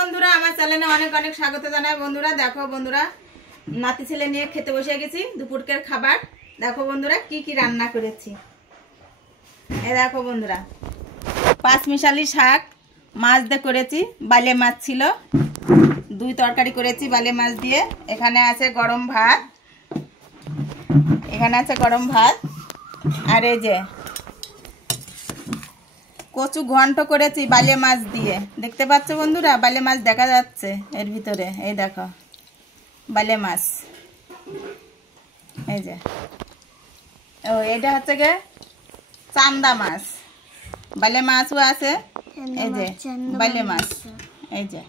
বন্ধুরা, আমার চ্যানেলে অনেক অনেক স্বাগত জানাই। বন্ধুরা দেখো, বন্ধুরা নাতি ছেলে নিয়ে খেতে বসে গেছি দুপুরকের খাবার। দেখো বন্ধুরা কি কি রান্না করেছি। এই দেখো বন্ধুরা, পাঁচমিশালি শাক মাছ দিয়ে করেছি। বালে মাছ ছিল, 2 তরকারি করেছি বালে মাছ দিয়ে। এখানে আছে গরম ভাত, আর এই যে কচু ঘন্ট করেছি বালে মাছ দিয়ে। দেখতে পাচ্ছ বন্ধুরা, বালে মাছ দেখা যাচ্ছে এর ভিতরে। এই দেখো বালে মাছ, এই যে ও এটা হচ্ছে গে চান্দা মাছ। বালে মাছও আছে, এই যে বালে মাছ, এই যে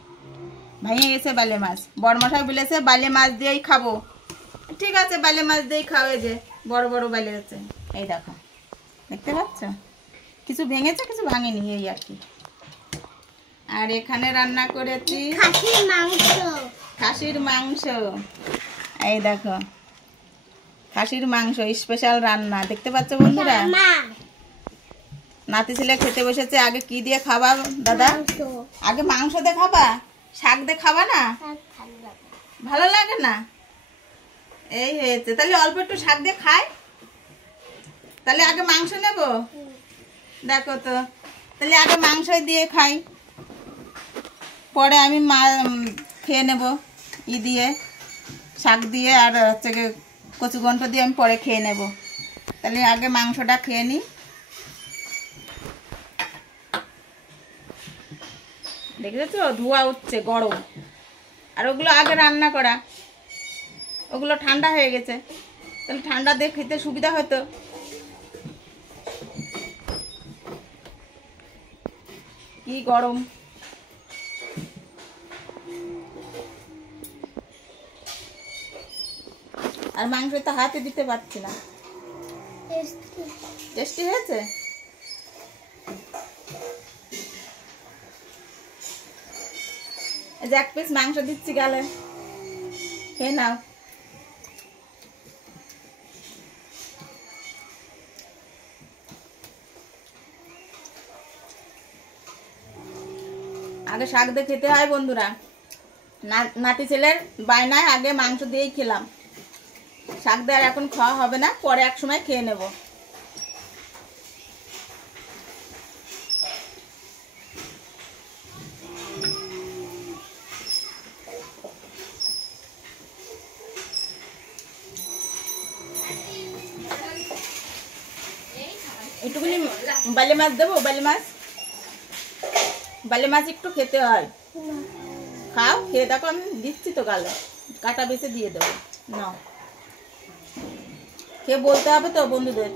ভেঙে গেছে বালে মাছ। বড়মশাই বলেছে বালে মাছ দিয়েই খাবো। ঠিক আছে, বালে মাছ দিয়েই খাও। এই যে বড় বড় বালে আছে, এই দেখো দেখতে পাচ্ছ, কিছু ভেঙেছে কিছু ভাঙেনি, এই আর কি। আর এখানে রান্না করেছি খাসির মাংস। এই দেখো খাসির মাংস স্পেশাল রান্না, দেখতে পাচ্ছ বন্ধুরা। নাতি ছেলে খেতে বসেছে। আগে কি দিয়ে খাবা দাদা? আগে মাংস দিয়ে খাবা? শাক দিয়ে খাবা না? ভালো লাগে না? এই হয়েছে, তাহলে অল্প একটু শাক দিয়ে খাই। তাহলে আগে মাংস নেব, দেখো তো। তাহলে আগে মাংস দিয়ে খাই, পরে আমি খেয়ে নেব ই দিয়ে, শাক দিয়ে আর হচ্ছে কচু ঘন্ট দিয়ে আমি পরে খেয়ে নেব। তাহলে আগে মাংসটা খেয়ে নিই। দেখেছো ধোঁয়া উঠছে, গরম। আর ওগুলো আগে রান্না করা, ওগুলো ঠান্ডা হয়ে গেছে। তাহলে ঠান্ডা দিয়ে খেতে সুবিধা হতো। কি গরম! আর মাংস তো হাতে দিতে পারছি না। টেস্টি হয়েছে? এই যে 1 পিস মাংস দিচ্ছি গালে, খেয়ে নাও। আগে শাক দিয়ে খেতে হয় বন্ধুরা। নাতি ছেলের বায়নায় আগে মাংস দিয়েই খেলাম। শাক দিয়ে আর এখন খাওয়া হবে না, পরে এক সময় খেয়ে নেব। একটুখানি বালে মাছ দেবো, বালে মাছ একটু খেতে হয়। খাও, খেয়ে দেখো, আমি দিচ্ছি তো গালে, কাটা বেছে দিয়ে দেবো। নাও, খেয়ে বলতে হবে তো বন্ধুদের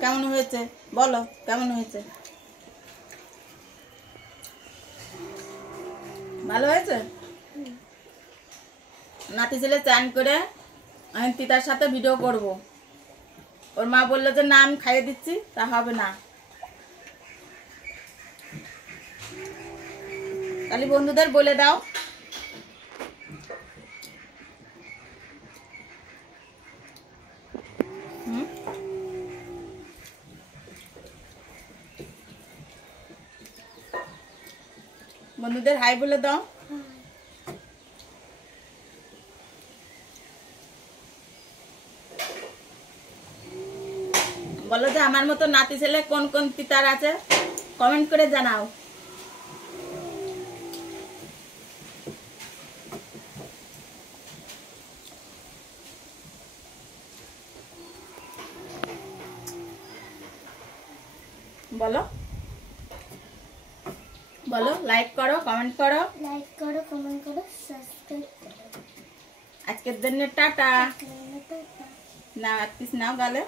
কেমন হয়েছে। বলো কেমন হয়েছে। ভালো হয়েছে? নাতি ছেলে চান করে আমি পিতার সাথে ভিডিও করব। ওর মা বললো যে না আমি খাইয়ে দিচ্ছি, তা হবে না। তাহলে বন্ধুদের বলে দাও। বন্ধুদের হাই বলে দাও। বলো যে আমার মতো নাতি ছেলে কোন কোন পিতার আছে, কমেন্ট করে জানাও। বলো বলো, লাইক করো, কমেন্ট করো, সাবস্ক্রাইব করো। আজকের দিনে টাটা। না, 1 পিস নাও গালে।